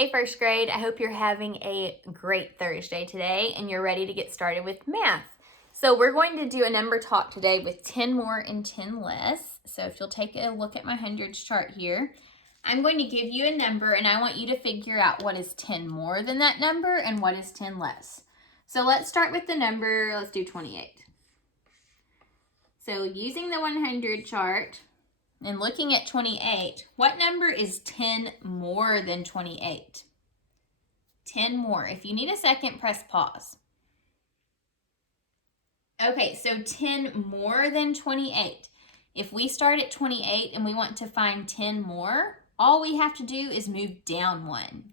Hey first grade, I hope you're having a great Thursday today and you're ready to get started with math. So we're going to do a number talk today with 10 more and 10 less. So if you'll take a look at my hundreds chart here, I'm going to give you a number and I want you to figure out what is 10 more than that number and what is 10 less. So let's start with the number, let's do 28. So using the 100 chart, and looking at 28, what number is 10 more than 28? 10 more. If you need a second, press pause. Okay, so 10 more than 28. If we start at 28 and we want to find 10 more, all we have to do is move down one.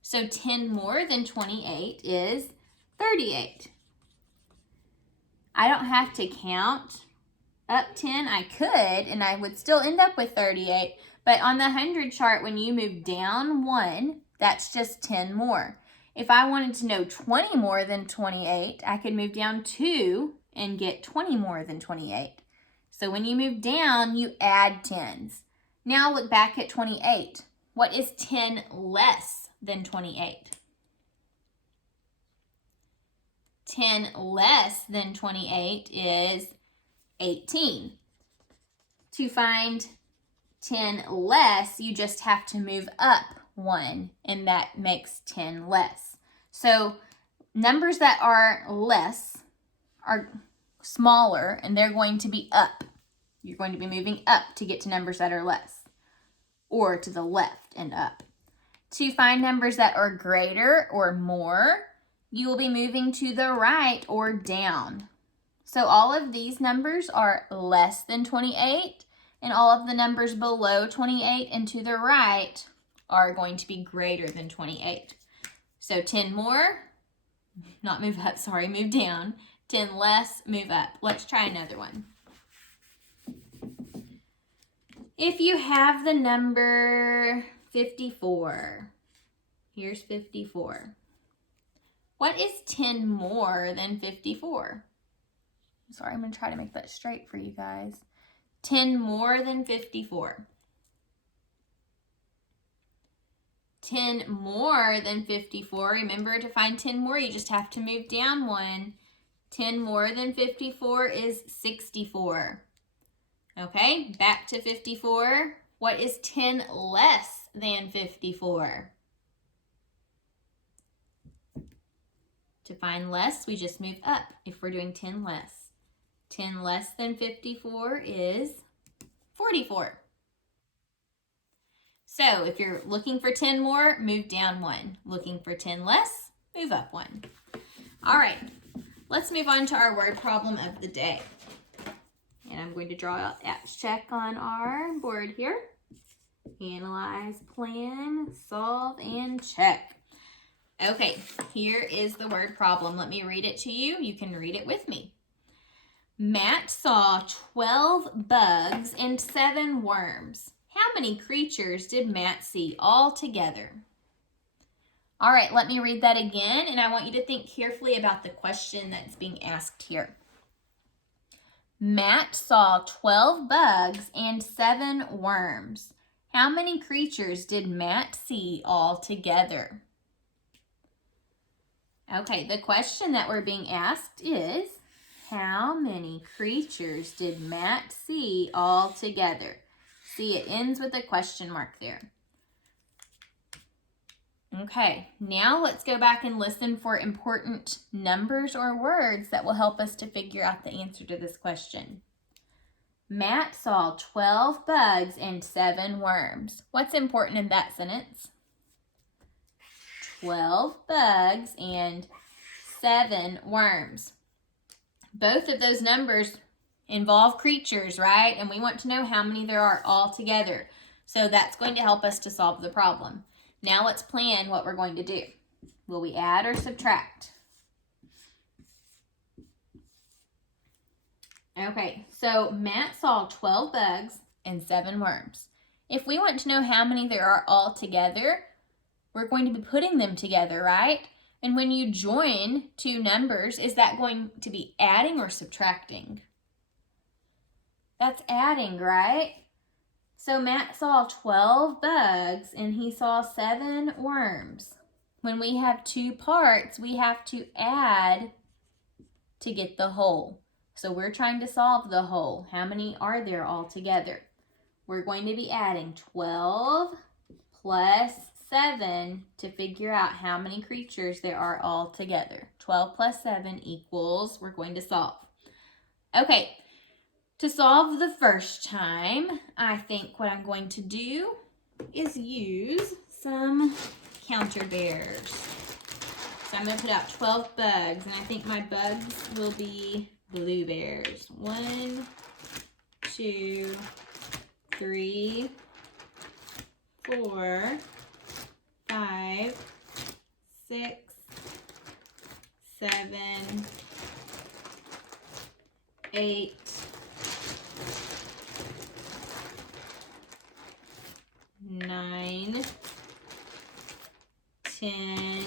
So 10 more than 28 is 38. I don't have to count up 10, I could, and I would still end up with 38, but on the 100 chart, when you move down 1, that's just 10 more. If I wanted to know 20 more than 28, I could move down 2 and get 20 more than 28. So when you move down, you add 10s. Now look back at 28. What is 10 less than 28? 10 less than 28 is 18. To find 10 less, you just have to move up 1, and that makes 10 less. So numbers that are less are smaller, and they're going to be up. You're going to be moving up to get to numbers that are less, or to the left and up. To find numbers that are greater or more, you will be moving to the right or down. So all of these numbers are less than 28, and all of the numbers below 28 and to the right are going to be greater than 28. So 10 more, not move up, sorry, move down. 10 less, move up. Let's try another one. If you have the number 54, here's 54. What is 10 more than 54? Sorry, I'm going to try to make that straight for you guys. 10 more than 54. 10 more than 54. Remember, to find 10 more, you just have to move down 1. 10 more than 54 is 64. Okay, back to 54. What is 10 less than 54? To find less, we just move up if we're doing 10 less. 10 less than 54 is 44. So if you're looking for 10 more, move down 1. Looking for 10 less, move up 1. All right, let's move on to our word problem of the day. And I'm going to draw out check on our board here. Analyze, plan, solve, and check. Okay, here is the word problem. Let me read it to you. You can read it with me. Matt saw 12 bugs and 7 worms. How many creatures did Matt see all together? All right, let me read that again, and I want you to think carefully about the question that's being asked here. Matt saw 12 bugs and 7 worms. How many creatures did Matt see all together? Okay, the question that we're being asked is, how many creatures did Matt see all together? See, it ends with a question mark there. Okay, now let's go back and listen for important numbers or words that will help us to figure out the answer to this question. Matt saw 12 bugs and 7 worms. What's important in that sentence? 12 bugs and 7 worms. Both of those numbers involve creatures, right? And we want to know how many there are all together. So that's going to help us to solve the problem. Now let's plan what we're going to do. Will we add or subtract? Okay, so Matt saw 12 bugs and 7 worms. If we want to know how many there are all together, we're going to be putting them together, right? And when you join two numbers, is that going to be adding or subtracting? That's adding, right? So Matt saw 12 bugs and he saw 7 worms. When we have 2 parts, we have to add to get the whole. So we're trying to solve the whole. How many are there altogether? We're going to be adding 12 plus 7 to figure out how many creatures there are altogether. 12 plus 7 equals, we're going to solve. Okay, to solve the first time, I think what I'm going to do is use some counter bears. So I'm going to put out 12 bugs, and I think my bugs will be blue bears. 1, 2, 3, 4, 5, 6, 7, 8, 9, 10,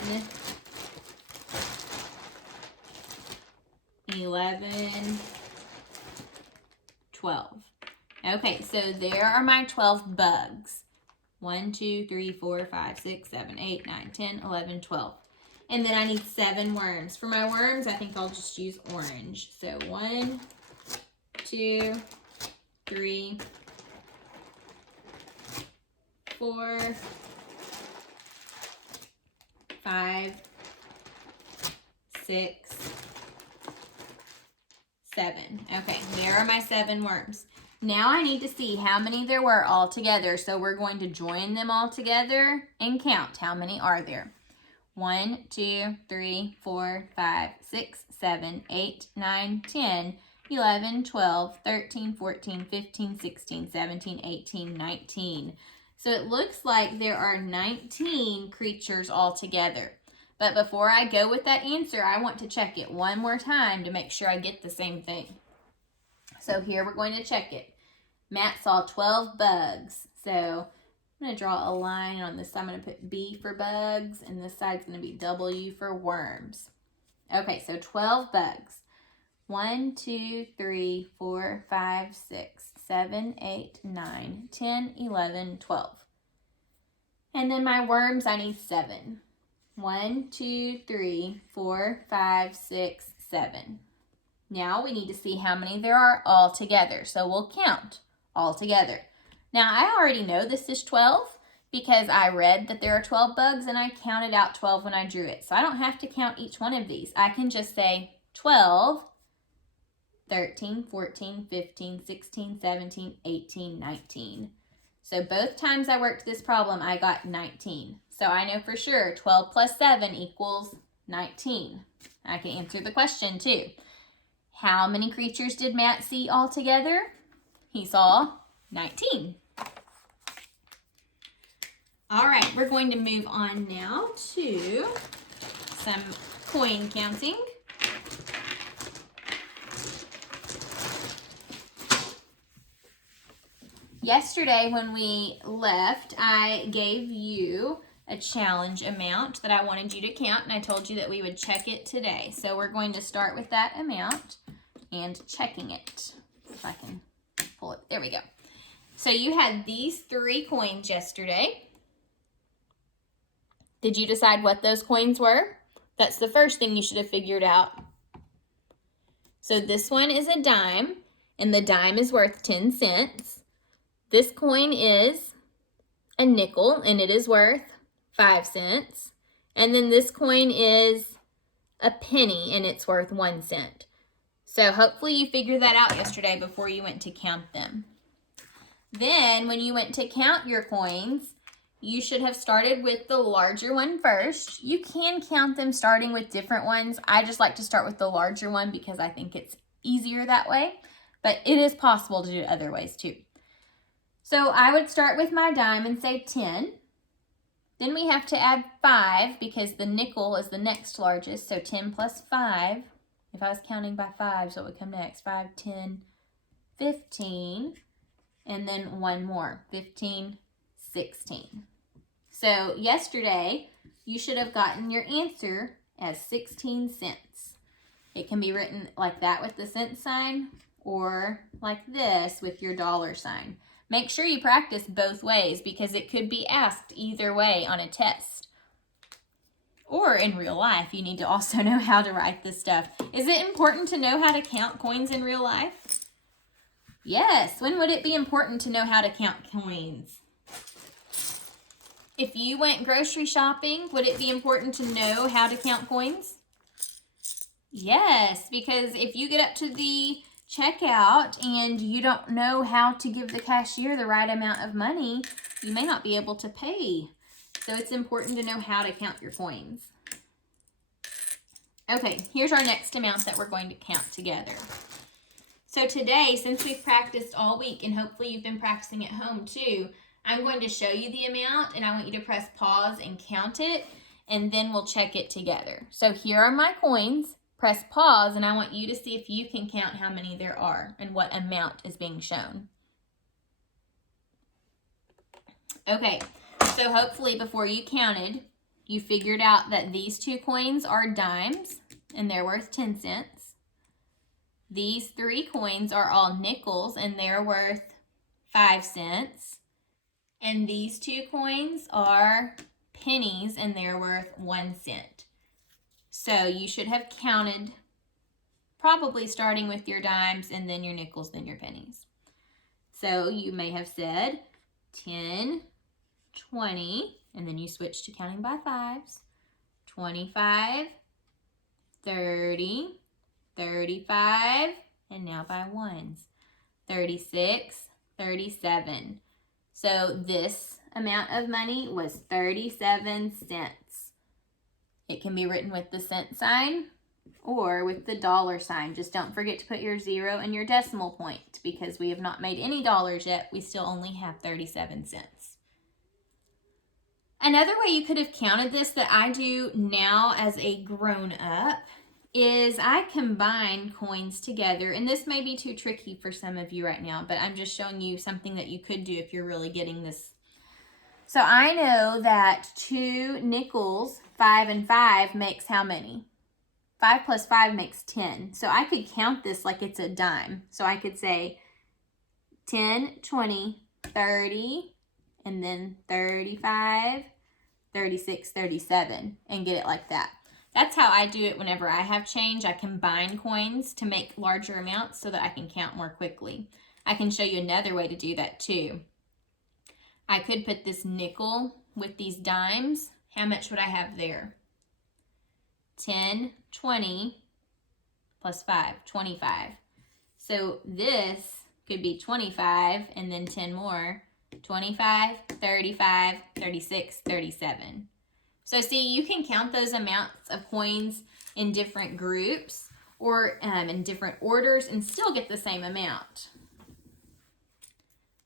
11, 12. Okay, so there are my 12 bugs. 1, 2, 3, 4, 5, 6, 7, 8, 9, 10, 11, 12. And then I need 7 worms. For my worms, I think I'll just use orange. So 1, 2, 3, 4, 5, 6, 7. Okay, there are my 7 worms. Now I need to see how many there were all together. So we're going to join them all together and count. How many are there? 1, 2, 3, 4, 5, 6, 7, 8, 9, 10, 11, 12, 13, 14, 15, 16, 17, 18, 19. So it looks like there are 19 creatures altogether. But before I go with that answer, I want to check it one more time to make sure I get the same thing. So here we're going to check it. Matt saw 12 bugs. So I'm going to draw a line on this side. I'm going to put B for bugs, and this side's going to be W for worms. Okay, so 12 bugs. 1, 2, 3, 4, 5, 6, 7, 8, 9, 10, 11, 12. And then my worms, I need 7. 1, 2, 3, 4, 5, 6, 7. Now we need to see how many there are all together. So we'll count all together. Now I already know this is 12 because I read that there are 12 bugs and I counted out 12 when I drew it. So I don't have to count each one of these. I can just say 12, 13, 14, 15, 16, 17, 18, 19. So both times I worked this problem, I got 19. So I know for sure 12 plus 7 equals 19. I can answer the question too. How many creatures did Matt see all together? He saw 19. All right, we're going to move on now to some coin counting. Yesterday when we left, I gave you a challenge amount that I wanted you to count, and I told you that we would check it today. So we're going to start with that amount and checking it. If I can pull it. There we go. So you had these 3 coins yesterday. Did you decide what those coins were? That's the first thing you should have figured out. So this one is a dime, and the dime is worth 10 cents. This coin is a nickel, and it is worth 5 cents. And then this coin is a penny, and it's worth 1 cent. So hopefully you figured that out yesterday before you went to count them. Then when you went to count your coins, you should have started with the larger one first. You can count them starting with different ones. I just like to start with the larger one because I think it's easier that way. But it is possible to do it other ways too. So I would start with my dime and say 10. Then we have to add 5 because the nickel is the next largest. So 10 plus 5. If I was counting by 5, so it would come next. 5, 10, 15. And then one more. 15, 16. So yesterday, you should have gotten your answer as 16 cents. It can be written like that with the cent sign or like this with your dollar sign. Make sure you practice both ways because it could be asked either way on a test. Or in real life, you need to also know how to write this stuff. Is it important to know how to count coins in real life? Yes. When would it be important to know how to count coins? If you went grocery shopping, would it be important to know how to count coins? Yes, because if you get up to the checkout and you don't know how to give the cashier the right amount of money, you may not be able to pay. So it's important to know how to count your coins. Okay, here's our next amount that we're going to count together. So today, since we've practiced all week, and hopefully you've been practicing at home too, I'm going to show you the amount, and I want you to press pause and count it, and then we'll check it together. So here are my coins. Press pause, and I want you to see if you can count how many there are and what amount is being shown. Okay, so hopefully before you counted, you figured out that these 2 coins are dimes, and they're worth 10 cents. These 3 coins are all nickels, and they're worth 5 cents. And these 2 coins are pennies, and they're worth 1 cent. So you should have counted, probably starting with your dimes and then your nickels, then your pennies. So you may have said 10, 20, and then you switch to counting by fives, 25, 30, 35, and now by ones, 36, 37. So this amount of money was 37 cents. It can be written with the cent sign or with the dollar sign. Just don't forget to put your 0 and your decimal point because we have not made any dollars yet. We still only have 37 cents. Another way you could have counted this that I do now as a grown-up is I combine coins together, and this may be too tricky for some of you right now, but I'm just showing you something that you could do if you're really getting this. So I know that 2 nickels, 5 and 5, makes how many? 5 plus 5 makes 10. So I could count this like it's a dime. So I could say 10, 20, 30, and then 35, 36, 37, and get it like that. That's how I do it whenever I have change. I combine coins to make larger amounts so that I can count more quickly. I can show you another way to do that too. I could put this nickel with these dimes. How much would I have there? 10, 20, plus 5, 25. So this could be 25 and then 10 more. 25, 35, 36, 37. So see, you can count those amounts of coins in different groups or in different orders and still get the same amount.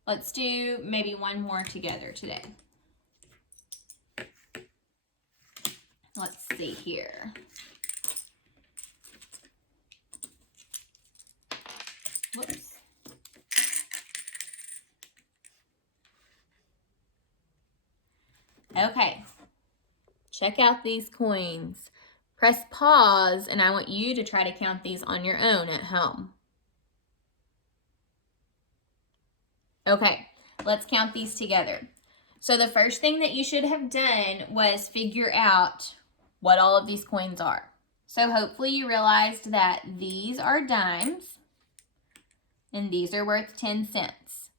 Let's do maybe one more together today. Let's see here. Whoops. Okay. Check out these coins. Press pause, and I want you to try to count these on your own at home. Okay, let's count these together. So the first thing that you should have done was figure out what all of these coins are. So hopefully you realized that these are dimes, and these are worth 10 cents.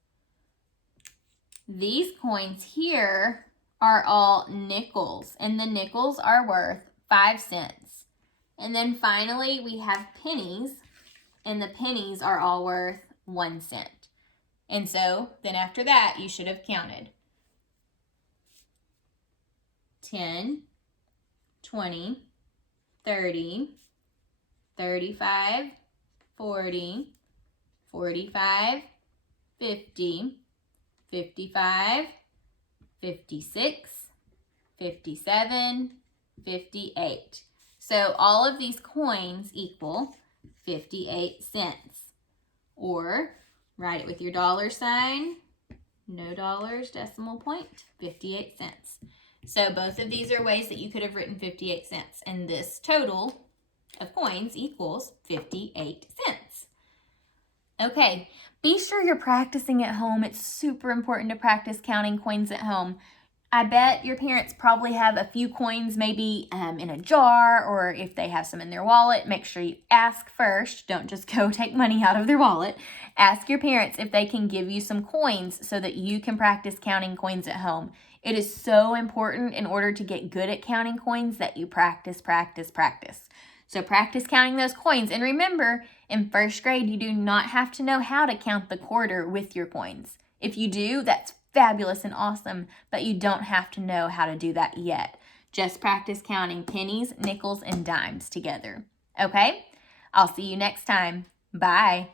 These coins here are all nickels, and the nickels are worth 5 cents. And then finally we have pennies, and the pennies are all worth 1 cent. And so then after that you should have counted 10, 20, 30, 35, 40, 45, 50, 55, 56, 57, 58. So all of these coins equal 58 cents. Or write it with your dollar sign, no dollars, decimal point, 58 cents. So both of these are ways that you could have written 58 cents. And this total of coins equals 58 cents. Okay, Be sure you're practicing at home. It's super important to practice counting coins at home. I bet your parents probably have a few coins maybe in a jar, or if they have some in their wallet, make sure you ask first. Don't just go take money out of their wallet. Ask your parents if they can give you some coins so that you can practice counting coins at home. It is so important in order to get good at counting coins that you practice, practice, practice. So practice counting those coins. And remember, in first grade, you do not have to know how to count the quarter with your coins. If you do, that's fabulous and awesome, but you don't have to know how to do that yet. Just practice counting pennies, nickels, and dimes together. Okay? I'll see you next time. Bye.